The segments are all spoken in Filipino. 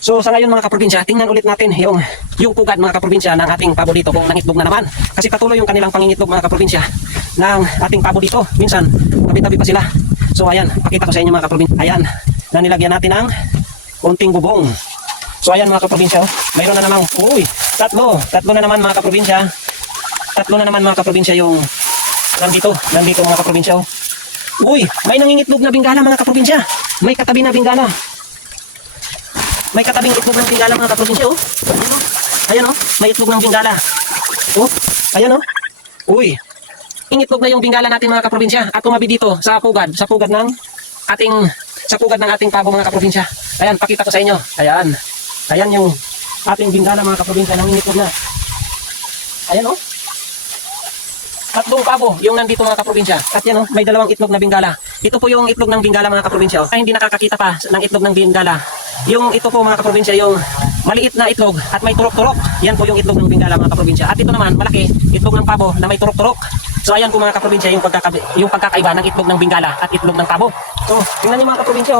So sa ngayon mga kaprobinsya, tingnan ulit natin yung pugad mga kaprobinsya ng ating pabo dito kung nangitlog na naman. Kasi patuloy yung kanilang pangingitlog mga kaprobinsya ng ating pabo dito. Minsan, tabi-tabi pa sila. So ayan, pakita ko sa inyo mga kaprobinsya. Ayan, na nilagyan natin ng konting bubong. So ayan mga kaprobinsya, mayroon na namang, tatlo na naman mga kaprobinsya. Tatlo na naman mga kaprobinsya yung nandito mga kaprobinsya. May nangingitlog na bingala mga kaprobinsya. May katabi na bingala. May katabing itlog ng bingala mga kaprobinsya. Ayan may itlog ng bingala. Ayan Ingitlog na yung bingala natin mga kaprobinsya at tumabi dito sa pugad ng ating pabo mga kaprobinsya. Ayan, pakita ko sa inyo. Ayan yung ating bingala mga kaprobinsya nang ingitlog na. Ayan tatlong pabo yung nandito mga kaprobinsya. At yan may dalawang itlog na bingala. Ito po yung itlog ng bingala mga kaprobinsya. Ay hindi nakakakita pa ng itlog ng bingala. Yung ito po mga kaprobinsya, yung maliit na itlog at may turok-turok. Yan po yung itlog ng bingala mga kaprobinsya. At ito naman malaki, itlog ng pabo na may turok-turok. So ayan po mga kaprobinsya yung pagkakaiba ng itlog ng bingala at itlog ng pabo. So tingnan niyo mga kaprobinsya.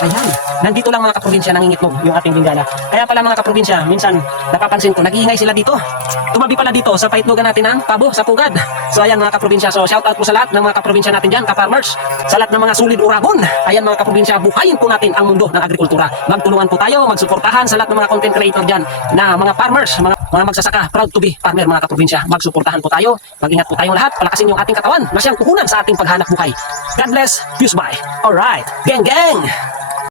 Ayan, nandito lang mga kaprobinsya nangingitlog yung ating bingala. Kaya pala mga kaprobinsya, minsan napapansin ko, nag-iingay sila dito. Tumabi pala dito sa paitlogan natin ng pabo sa pugad. So ayan mga kaprobinsya, so shout out po sa lahat ng mga kaprobinsya natin dyan, ka-farmers. Sa lahat ng mga sulid uragon. Ayan mga kaprobinsya, buhayin po natin ang mundo ng agrikultura. Magtulungan po tayo, magsuportahan sa lahat ng mga content creator dyan na mga farmers, mga magsasaka, proud to be farmer mga kaprobinsya. Magsuportahan po tayo, mag-ingat po tayong lahat, palakasin yung ating katawan na siyang puhunan sa ating paghanap buhay. God bless, peace bye. Alright, gang gang!